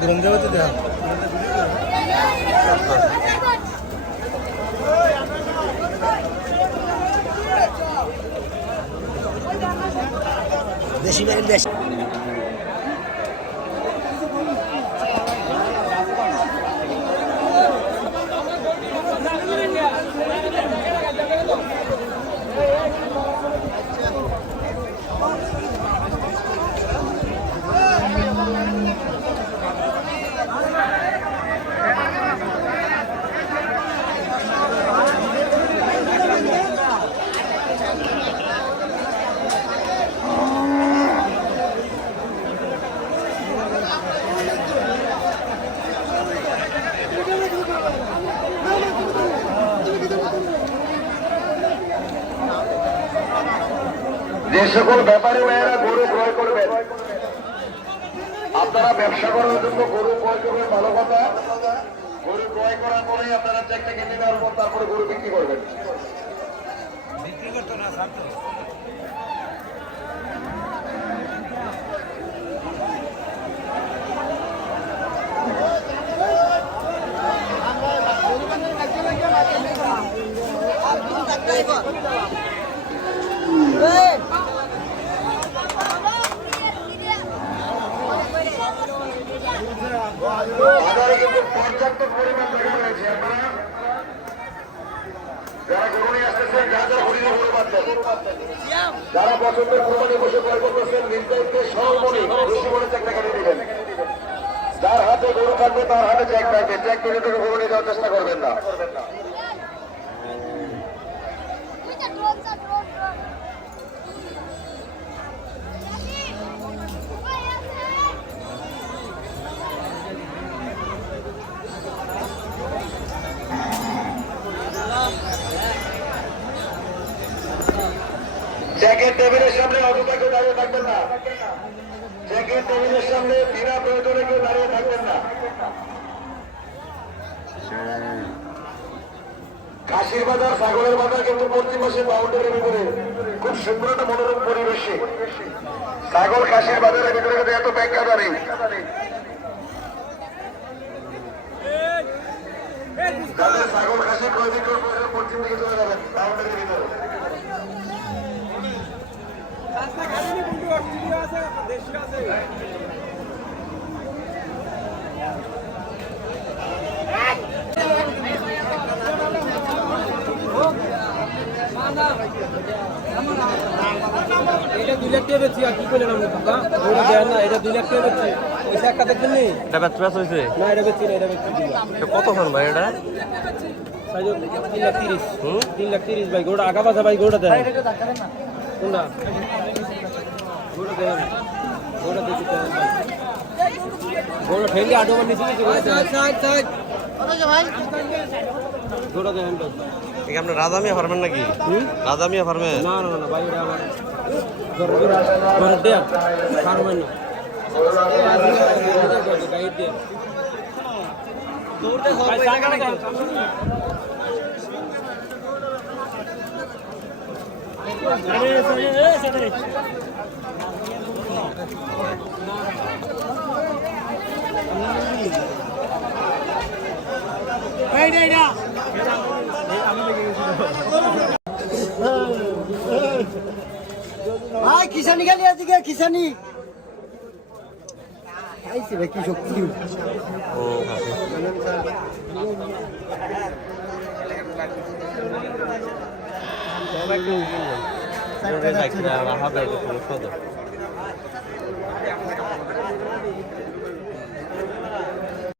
গরম দেবে তো দেওয়া দেশি বেরেন দেশি যে সকল ব্যাপারে মেয়েরা গরু ক্রয় করবেন, আপনারা ব্যবসা করার জন্য গরু ক্রয় করবেন, ভালো কথা। গরু ক্রয় করার পরে আপনারা চেকটা কিনে দেওয়ার পর তারপরে গরু বিক্রি করবেন। বাজারে যারা গরু নিয়ে আসতেছেন যারা যা হরিণে গরু পাচ্ছেন যারা পছন্দের কোরবানি বসে ক্রয় করতেছেন নিজ দায়িত্বে সর্বমনি বেশি মনে চেক টাকা দিবেন। যার হাতে গরু থাকবে, তার হাতে চেক থাকবে চেক কেটে গরু নিয়ে যাওয়ার চেষ্টা করবেন না। চেকের টেবিলের সামনে অযথা কেউ দাঁড়িয়ে থাকবেন না। টেবিলের সামনে বিনা প্রয়োজনে কেউ দাঁড়িয়ে থাকবেন না। কাশির বাজার, সাগরের বাজার কিন্তু পশ্চিম মাসে বাউন্ডারির ভিতরে খুব সুন্দর একটা মনোরম পরিবেশে। সাগর, কাশির বাজারের ভিতরে কিন্তু এত নেই। যাদের ছাগল কাশি পশ্চিম দিকে চলে যাবেন বাউন্ডারির ভিতরে। এটা দুই লাখ টাকা বেচছি আর কি করলেন আপনি কাকা ওটা দেন না এটা দুই লাখ টাকা বেচছি পয়সা একটা দেখবেন নি এটা হয়েছে না এটা? না কত খান ভাই এটা? সাইজ তিন লাখ তিরিশ তিন লাখ তিরিশ ভাই গোটা আগা পাশা ভাই গোটা দেন। গোটা ফেলে আটো বার নিচে ভাই এটা আপনার রাজামিয়া ফার্মের নাকি? হুম? রাজামিয়া ফার্মের না। না না ভাই আমার ফার্মের না গাইড দেয়া না দেন ভাই কিষানি খালি আজকে কিষানি। খাইছে ভাই কি শক্তি। ও খাসি এটা